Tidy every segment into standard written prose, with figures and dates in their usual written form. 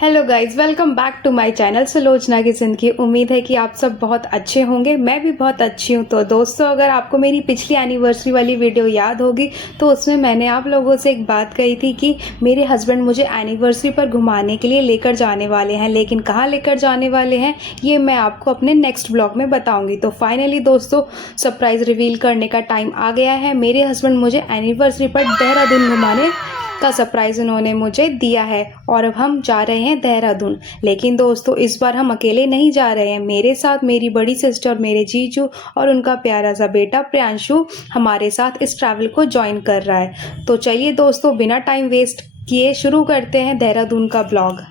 Hello guys, welcome back to my channel Sulochana की ज़िंदगी। उम्मीद है कि आप सब बहुत अच्छे होंगे। मैं भी बहुत अच्छी हूँ। तो दोस्तों, अगर आपको मेरी पिछली एनिवर्सरी वाली वीडियो याद होगी तो उसमें मैंने आप लोगों से एक बात कही थी कि मेरे हस्बैंड मुझे एनिवर्सरी पर घुमाने के लिए लेकर जाने वाले हैं, लेकिन कहाँ लेकर जाने वाले हैं ये मैं आपको अपने नेक्स्ट ब्लॉग में बताऊँगी। तो फाइनली दोस्तों, सरप्राइज़ रिवील करने का टाइम आ गया है। मेरे हस्बैंड मुझे एनिवर्सरी पर देहरादून घुमाने का सरप्राइज़ उन्होंने मुझे दिया है और अब हम जा रहे हैं देहरादून। लेकिन दोस्तों, इस बार हम अकेले नहीं जा रहे हैं। मेरे साथ मेरी बड़ी सिस्टर, मेरे जीजू और उनका प्यारा सा बेटा प्रियांशु हमारे साथ इस ट्रैवल को ज्वाइन कर रहा है। तो चलिए दोस्तों, बिना टाइम वेस्ट किए शुरू करते हैं देहरादून का ब्लॉग।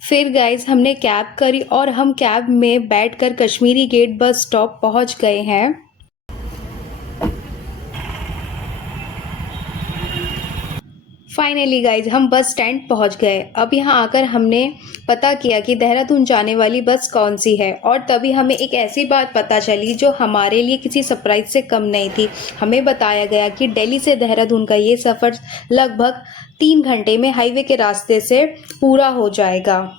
फिर गाइस हमने कैब करी और हम कैब में बैठकर कश्मीरी गेट बस स्टॉप पहुंच गए हैं। फाइनली गाइज हम बस स्टैंड पहुंच गए। अब यहाँ आकर हमने पता किया कि देहरादून जाने वाली बस कौन सी है, और तभी हमें एक ऐसी बात पता चली जो हमारे लिए किसी सरप्राइज से कम नहीं थी। हमें बताया गया कि दिल्ली से देहरादून का ये सफ़र लगभग 3 घंटे में हाईवे के रास्ते से पूरा हो जाएगा।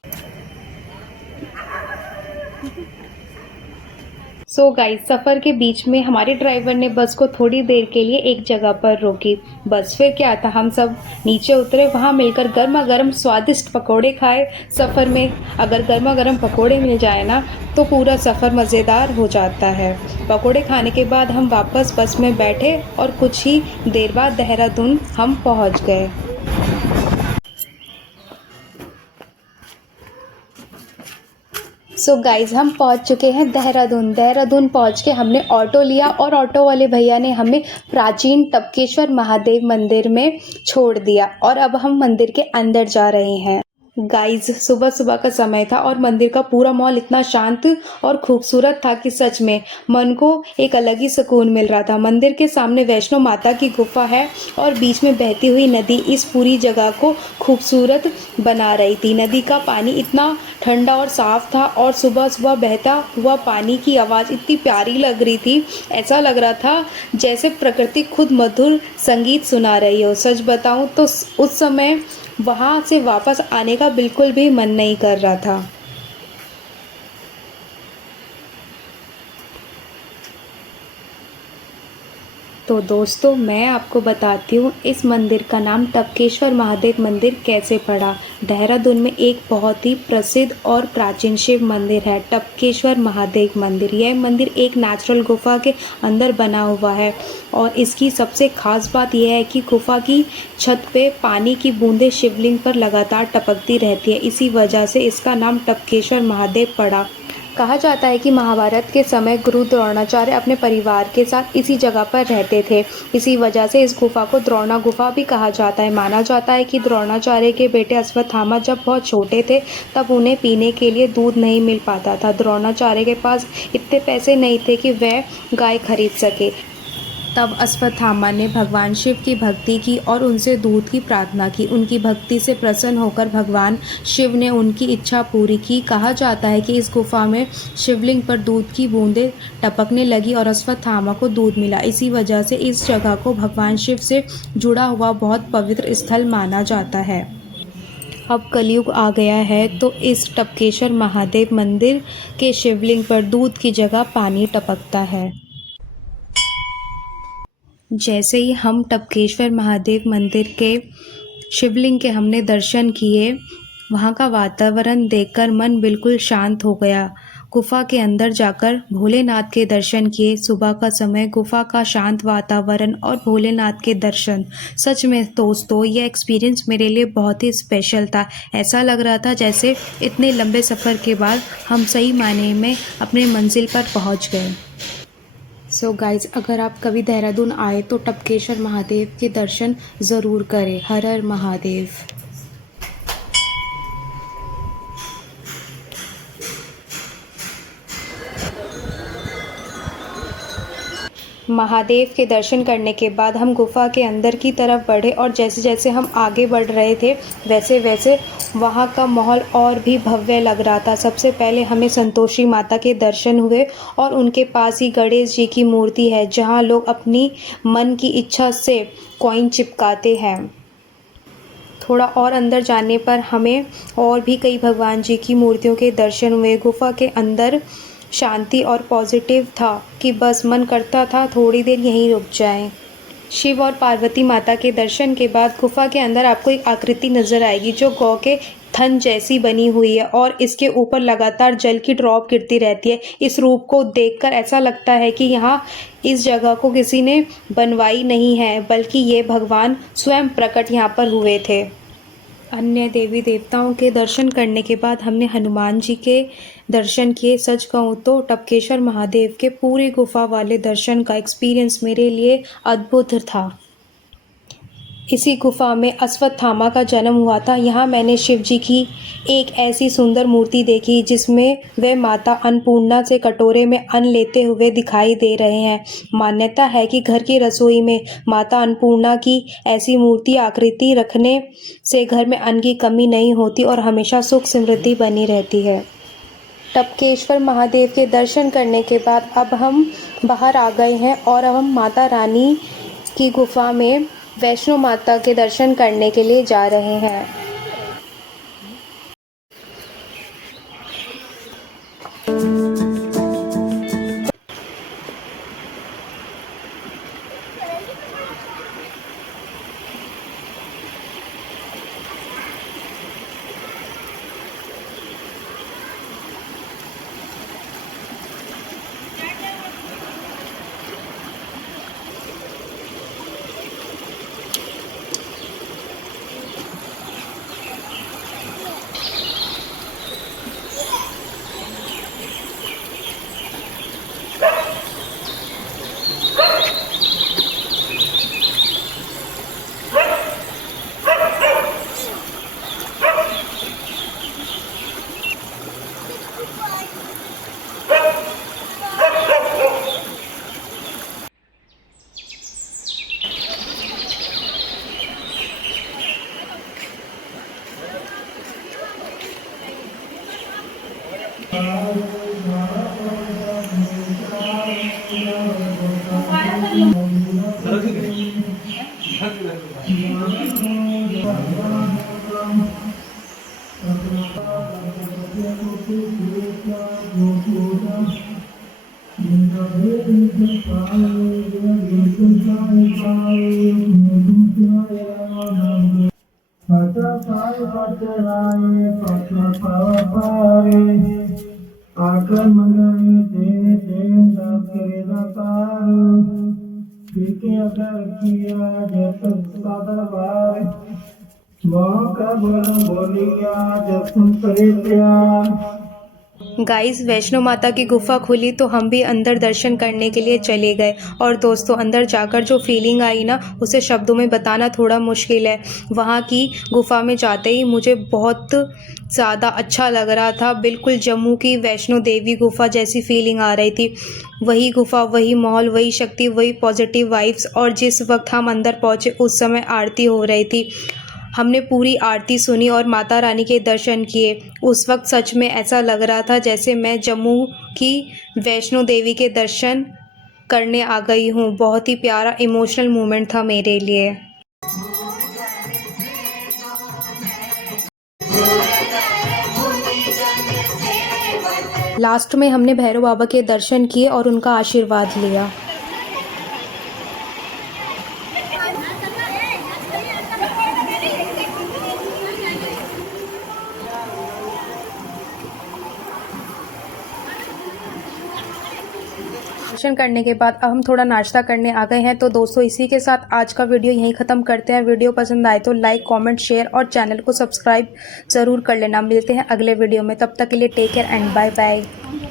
सो गाइस, सफ़र के बीच में हमारे ड्राइवर ने बस को थोड़ी देर के लिए एक जगह पर रोकी। बस फिर क्या था, हम सब नीचे उतरे, वहाँ मिलकर गर्मा गर्म स्वादिष्ट पकोड़े खाए। सफ़र में अगर गर्मा गर्म पकोड़े मिल जाए ना तो पूरा सफ़र मज़ेदार हो जाता है। पकोड़े खाने के बाद हम वापस बस में बैठे और कुछ ही देर बाद देहरादून हम पहुँच गए। सो गाइज हम पहुंच चुके हैं देहरादून। देहरादून पहुंच के हमने ऑटो लिया और ऑटो वाले भैया ने हमें प्राचीन टपकेश्वर महादेव मंदिर में छोड़ दिया और अब हम मंदिर के अंदर जा रहे हैं। गाइज सुबह सुबह का समय था और मंदिर का पूरा माहौल इतना शांत और खूबसूरत था कि सच में मन को एक अलग ही सुकून मिल रहा था। मंदिर के सामने वैष्णो माता की गुफा है और बीच में बहती हुई नदी इस पूरी जगह को खूबसूरत बना रही थी। नदी का पानी इतना ठंडा और साफ था और सुबह सुबह बहता हुआ पानी की आवाज़ इतनी प्यारी लग रही थी। ऐसा लग रहा था जैसे प्रकृति खुद मधुर संगीत सुना रही हो। सच बताऊं तो उस समय वहाँ से वापस आने का बिल्कुल भी मन नहीं कर रहा था। तो दोस्तों, मैं आपको बताती हूँ इस मंदिर का नाम टपकेश्वर महादेव मंदिर कैसे पड़ा। देहरादून में एक बहुत ही प्रसिद्ध और प्राचीन शिव मंदिर है, टपकेश्वर महादेव मंदिर। यह मंदिर एक नेचुरल गुफा के अंदर बना हुआ है और इसकी सबसे खास बात यह है कि गुफा की छत पे पानी की बूंदें शिवलिंग पर लगातार टपकती रहती है। इसी वजह से इसका नाम टपकेश्वर महादेव पड़ा। कहा जाता है कि महाभारत के समय गुरु द्रोणाचार्य अपने परिवार के साथ इसी जगह पर रहते थे। इसी वजह से इस गुफा को द्रोणा गुफा भी कहा जाता है। माना जाता है कि द्रोणाचार्य के बेटे अश्वत्थामा जब बहुत छोटे थे तब उन्हें पीने के लिए दूध नहीं मिल पाता था। द्रोणाचार्य के पास इतने पैसे नहीं थे कि वह गाय खरीद सके। तब अश्वत्थामा ने भगवान शिव की भक्ति की और उनसे दूध की प्रार्थना की। उनकी भक्ति से प्रसन्न होकर भगवान शिव ने उनकी इच्छा पूरी की। कहा जाता है कि इस गुफा में शिवलिंग पर दूध की बूंदें टपकने लगी और अश्वत्थामा को दूध मिला। इसी वजह से इस जगह को भगवान शिव से जुड़ा हुआ बहुत पवित्र स्थल माना जाता है। अब कलयुग आ गया है तो इस टपकेश्वर महादेव मंदिर के शिवलिंग पर दूध की जगह पानी टपकता है। जैसे ही हम टपकेश्वर महादेव मंदिर के शिवलिंग के हमने दर्शन किए, वहाँ का वातावरण देखकर मन बिल्कुल शांत हो गया। गुफा के अंदर जाकर भोलेनाथ के दर्शन किए। सुबह का समय, गुफा का शांत वातावरण और भोलेनाथ के दर्शन, सच में दोस्तों यह एक्सपीरियंस मेरे लिए बहुत ही स्पेशल था। ऐसा लग रहा था जैसे इतने लंबे सफ़र के बाद हम सही मायने में अपने मंजिल पर पहुँच गए। सो गाइज, अगर आप कभी देहरादून आए तो टपकेश्वर महादेव के दर्शन ज़रूर करें। हर हर महादेव। महादेव के दर्शन करने के बाद हम गुफ़ा के अंदर की तरफ बढ़े और जैसे जैसे हम आगे बढ़ रहे थे वैसे वैसे वहाँ का माहौल और भी भव्य लग रहा था। सबसे पहले हमें संतोषी माता के दर्शन हुए और उनके पास ही गणेश जी की मूर्ति है जहाँ लोग अपनी मन की इच्छा से कॉइन चिपकाते हैं। थोड़ा और अंदर जाने पर हमें और भी कई भगवान जी की मूर्तियों के दर्शन हुए। गुफ़ा के अंदर शांति और पॉजिटिव था कि बस मन करता था थोड़ी देर यहीं रुक जाएं। शिव और पार्वती माता के दर्शन के बाद गुफ़ा के अंदर आपको एक आकृति नज़र आएगी जो गौ के थन जैसी बनी हुई है और इसके ऊपर लगातार जल की ड्रॉप गिरती रहती है। इस रूप को देखकर ऐसा लगता है कि यहाँ इस जगह को किसी ने बनवाई नहीं है बल्कि ये भगवान स्वयं प्रकट यहाँ पर हुए थे। अन्य देवी देवताओं के दर्शन करने के बाद हमने हनुमान जी के दर्शन किए। सच कहूँ तो टपकेश्वर महादेव के पूरे गुफा वाले दर्शन का एक्सपीरियंस मेरे लिए अद्भुत था। इसी गुफा में अश्वत्थामा का जन्म हुआ था। यहाँ मैंने शिव जी की एक ऐसी सुंदर मूर्ति देखी जिसमें वे माता अन्नपूर्णा से कटोरे में अन्न लेते हुए दिखाई दे रहे हैं। मान्यता है कि घर की रसोई में माता अन्नपूर्णा की ऐसी मूर्ति आकृति रखने से घर में अन्न की कमी नहीं होती और हमेशा सुख समृद्धि बनी रहती है। टपकेश्वर महादेव के दर्शन करने के बाद अब हम बाहर आ गए हैं और अब हम माता रानी की गुफा में वैष्णो माता के दर्शन करने के लिए जा रहे हैं। गाइस वैष्णो माता की गुफ़ा खुली तो हम भी अंदर दर्शन करने के लिए चले गए और दोस्तों अंदर जाकर जो फीलिंग आई ना उसे शब्दों में बताना थोड़ा मुश्किल है। वहाँ की गुफ़ा में जाते ही मुझे बहुत ज़्यादा अच्छा लग रहा था। बिल्कुल जम्मू की वैष्णो देवी गुफ़ा जैसी फीलिंग आ रही थी। वही गुफ़ा, वही माहौल, वही शक्ति, वही पॉजिटिव वाइब्स। और जिस वक्त हम अंदर पहुँचे उस समय आरती हो रही थी। हमने पूरी आरती सुनी और माता रानी के दर्शन किए। उस वक्त सच में ऐसा लग रहा था जैसे मैं जम्मू की वैष्णो देवी के दर्शन करने आ गई हूँ। बहुत ही प्यारा इमोशनल मोमेंट था मेरे लिए। लास्ट में हमने भैरव बाबा के दर्शन किए और उनका आशीर्वाद लिया। दर्शन करने के बाद अब हम थोड़ा नाश्ता करने आ गए हैं। तो दोस्तों इसी के साथ आज का वीडियो यहीं ख़त्म करते हैं। वीडियो पसंद आए तो लाइक, कमेंट, शेयर और चैनल को सब्सक्राइब ज़रूर कर लेना। मिलते हैं अगले वीडियो में, तब तक के लिए take care and bye bye.